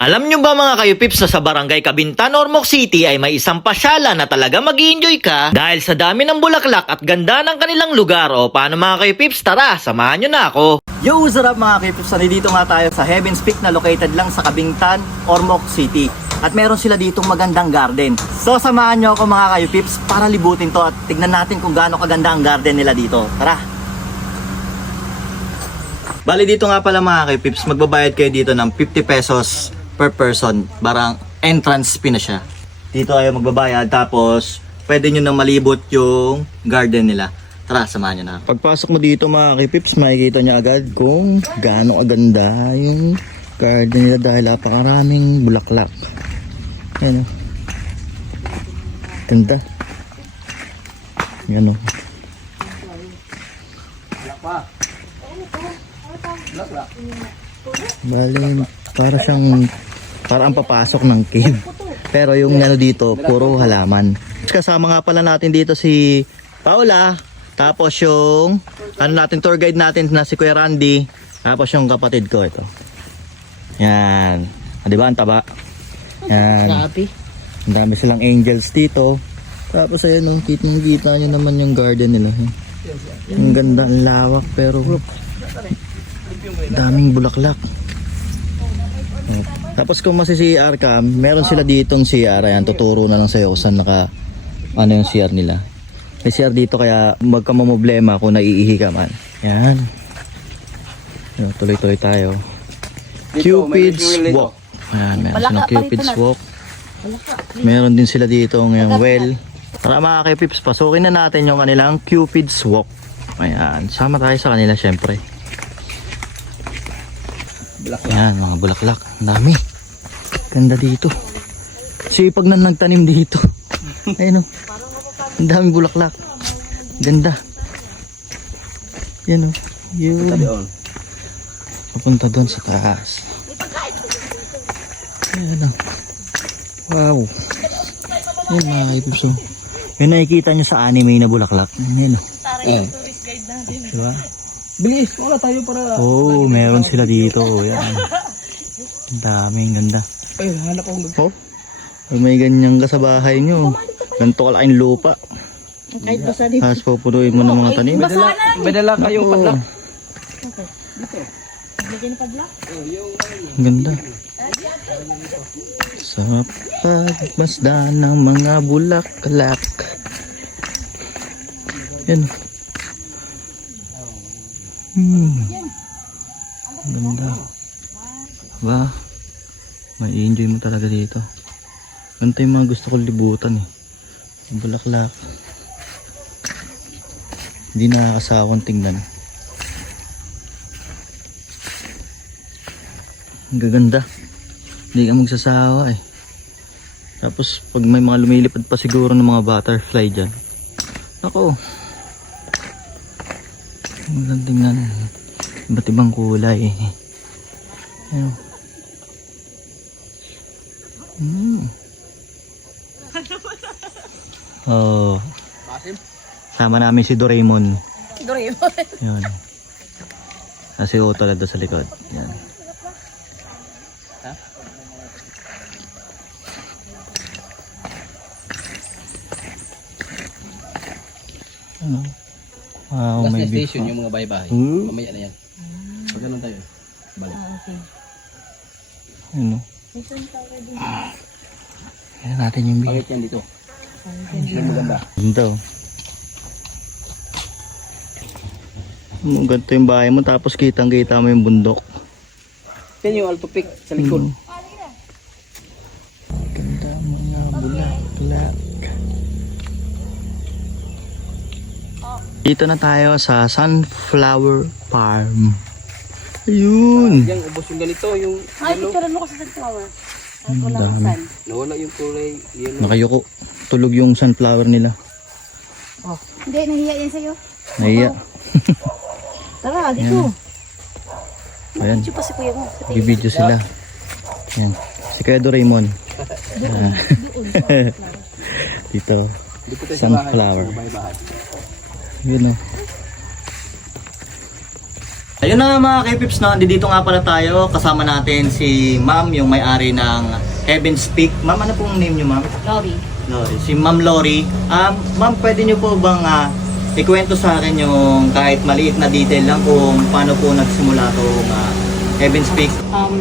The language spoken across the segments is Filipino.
Alam nyo ba mga kayo-pips na sa Barangay Cabintan, Ormoc City ay may isang pasyalan na talaga mag-i-enjoy ka dahil sa dami ng bulaklak at ganda ng kanilang lugar. O paano mga kayo-pips? Tara, samahan nyo na ako. Yo, what's up mga kayo-pips? Nandito nga tayo sa Heaven's Peak na located lang sa Cabintan, Ormoc City. At meron sila ditong magandang garden. So samahan nyo ako mga kayo-pips para libutin to at tignan natin kung gaano kaganda ang garden nila dito. Tara! Bali dito nga pala mga kayo-pips, magbabayad kayo dito ng 50 pesos per person, barang entrance fee na siya. Dito kayo magbabayad tapos pwede nyo nang malibot yung garden nila. Tara, samahan nyo na. Pagpasok mo dito mga kipips, makikita nyo agad kung gaano aganda yung garden nila dahil napakaraming bulaklak. Ayan o. Ganda. Ayan o. Bali, para ang papasok ng cave. Pero yung ano dito, puro halaman. Kasama nga pala natin dito si Paula. Tapos yung ano natin, tour guide natin na si Kuya Randy. Tapos yung kapatid ko ito. Yan. Di ba ang taba? Yan. Ang dami silang angels dito. Tapos ayun, kita nyo naman yung garden nila. Ang ganda, ang lawak pero daming bulaklak. Tapos kung masi-CR ka, meron sila ditong CR. Ayan, tuturo na lang sa'yo kung saan ano yung CR nila. May CR dito kaya magkamamblema kung naiihi ka man. Yan. Tuloy-tuloy tayo. Cupid's Walk. Ayan, meron silang Cupid's Walk. Meron din sila dito ngayong well. Tara mga kipips, pasukin na natin yung kanilang Cupid's Walk. Ayan, sama tayo sa kanila syempre. Ayan, mga bulaklak. Ang dami. Ganda dito. Sipag na nagtanim dito. Ayan o. Ang daming bulaklak. Ganda. Yan o. Yun. Papunta doon sa taas. Ayan o. Wow. Ayan mga kaipuso. Yung nakikita nyo sa anime na bulaklak. Ayan o. Diba? Bilis, wala tayo para... Oh, meron sila dito. Yan. Ang daming ganda. Ay, hanap akong Oh, may ganyan ka sa bahay nyo. Ganito kalaking lupa. Kahit pa sa dito. Tapos pupunuin mo ng mga tanim. May dala kayong padlak. Bigyan pa black. Ang ganda. Sa pagmasdan ng mga bulaklak. Yan. Ang ganda. Ba? May enjoy mo talaga dito. Ganito yung mga gusto kong libutan eh. Bulaklak. Hindi nakakasawang tingnan. Ang gaganda. Hindi ka magsasawa eh. Tapos pag may mga lumilipad pa siguro ng mga butterfly dyan. Ako. Magandang tingnan. Iba't ibang kulay. Ayun. Oh. Sama namin si Doraemon. Doraemon. Yun. Kasi Otto lang doon sa likod. Yan. Ano? Wow, Last may station yung mga bahay-bahay. Hmm? Mamaya na yan. Pag ganun tayo. Balik. Okay. Ano? Ayan natin yung Bakit yan dito? Yung maganda. Ganda oh. Ganito yung bahay mo tapos kitang-kita mo yung bundok. Yan yung Alto Peak sa likod. Ganda mga bulaklak. Dito na tayo sa Sunflower Farm. Ayun. Yung ubos yung ganito, yung Ay, yellow. picturean mo kasi sa flower. Ay, Ang walang dami. sun. Nawala yung kulay yellow. Nakayuko. Tulog yung sunflower nila. Hindi, nahiya yan sa'yo. Nahiya. Tara, dito. Ayan. Video pa si kuya mo. Bibidyo sila. Ayan. Si Kuya Doraemon. Dito. Dito tayo Sunflower. sa bahay-bahay. Yun o. Ayun na nga mga K-Pips, no? Dito nga pala tayo. Kasama natin si Ma'am, yung may-ari ng Heaven's Peak. Ma'am, ano pong name niyo, Ma'am? Lori. Lori. Si Ma'am Lori. Ma'am, pwede niyo po bang ikwento sa akin yung kahit maliit na detail lang kung paano po nagsimula itong Heaven's Peak?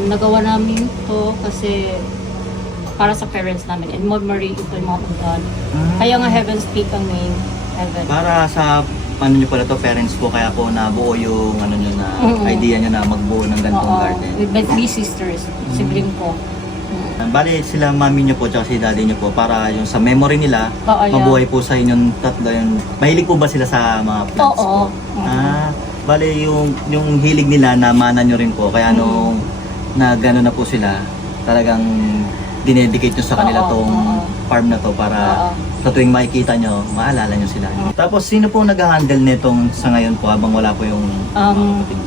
Nagawa namin to kasi para sa parents namin. In memory, ito yung mga puntahan. Kaya nga Heaven's Peak ang main heaven. Para sa ano niyo pala to, parents po, kaya po nabuo yung ano niyo na idea niyo na magbuo ng ganitong Oo, garden. with my 3 sisters, sibling ko. Bali sila mami niyo po tsaka si daddy niyo po para yung sa memory nila Oo, yeah. mabuhay po sa inyong tatlo yun. Mahilig po ba sila sa mga plants Oo. po? Bali yung hilig nila na mana niyo rin po kaya nung na gano'n na po sila talagang dinedicate nyo sa kanila Oo, tong oo. farm na to para Oo. sa tuwing makikita nyo, maalala nyo sila. Tapos sino po nag-handle nitong sa ngayon po habang wala po yung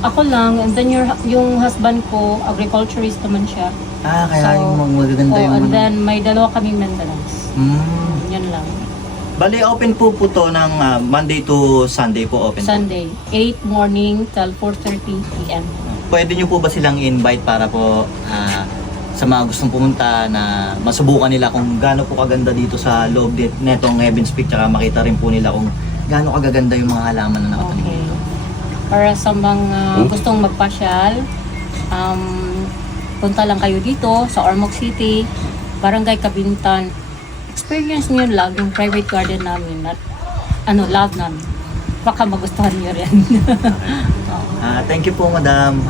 Ako lang, and then yung husband ko, agriculturist naman siya. kaya So, yung mga magaganda yung and ano. then may dalawa kaming maintenance. Yan lang. Bali, open po to ng Monday to Sunday po open po. Sunday, 8 morning till 4:30 p.m. Pwede nyo po ba silang invite para po sa mga gustong pumunta na masubukan nila kung gaano po kaganda dito sa loob netong Heaven's Peak tsaka makita rin po nila kung gaano kagaganda yung mga halaman na nakatanim Okay. dito. Para sa mga gustong magpasyal, punta lang kayo dito sa Ormoc City, Barangay Kabintan. Experience niyo lang yung private garden namin at love namin. Baka magustuhan niyo rin. Thank you po, madam.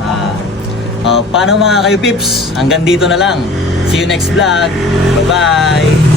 Paano mga kayo, Pips? Hanggang dito na lang. See you next vlog. Bye-bye!